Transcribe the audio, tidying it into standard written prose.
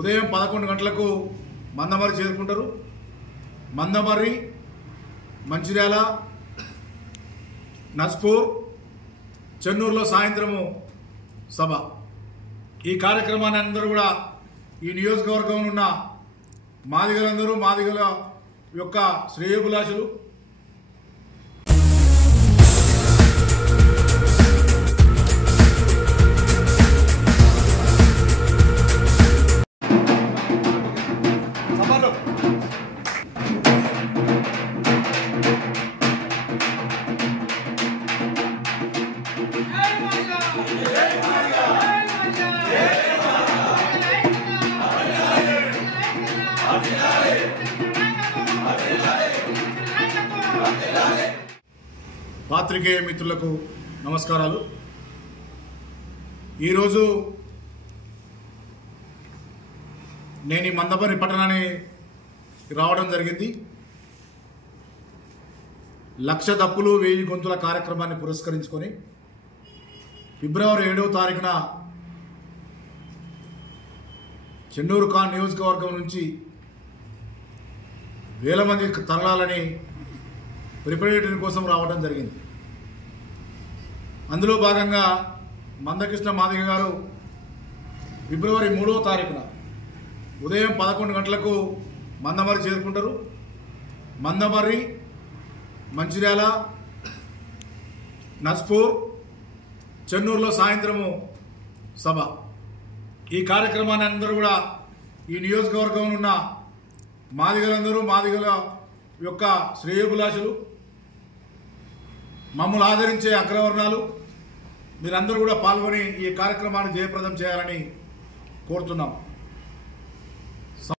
ఉదయం 11 గంటలకు మందమర్రి చేరుకుంటారు. మందమర్రి, మంచిర్యాల, నస్పూర్, చెన్నూరులో సాయంత్రము సభ. ఈ కార్యక్రమాన్ని అందరూ కూడా ఈ నియోజకవర్గంలో ఉన్న మాదిగలందరూ, మాదిగల యొక్క శ్రేయోభిలాషులు, పాత్రికేయ మిత్రులకు నమస్కారాలు. ఈరోజు నేను ఈ మందమర్రి పట్టణానికి రావడం జరిగింది. 1,00,000 దప్పులు 1000 గొంతుల కార్యక్రమాన్ని పురస్కరించుకొని ఫిబ్రవరి 7వ తారీఖున చెన్నూరు నియోజకవర్గం నుంచి వేల మంది తరలాలని ప్రిపరేషన్ కోసం రావడం జరిగింది. అందులో భాగంగా మందకృష్ణ మాదిగ గారు ఫిబ్రవరి 3వ తారీఖున ఉదయం 11 గంటలకు మందమర్రి చేరుకుంటారు. మందమర్రి, మంచిర్యాల, నస్పూర్, చెన్నూరులో సాయంత్రము సభ. ఈ కార్యక్రమాన్ని అందరూ కూడా ఈ నియోజకవర్గంలో ఉన్న మాదిగలందరూ, మాదిగల యొక్క శ్రేయోభిలాషులు, మమ్మల్ని ఆదరించే అగ్రవర్ణాలు మీరందరూ కూడా పాల్గొని ఈ కార్యక్రమాన్ని జయప్రదం చేయాలని కోరుతున్నాం.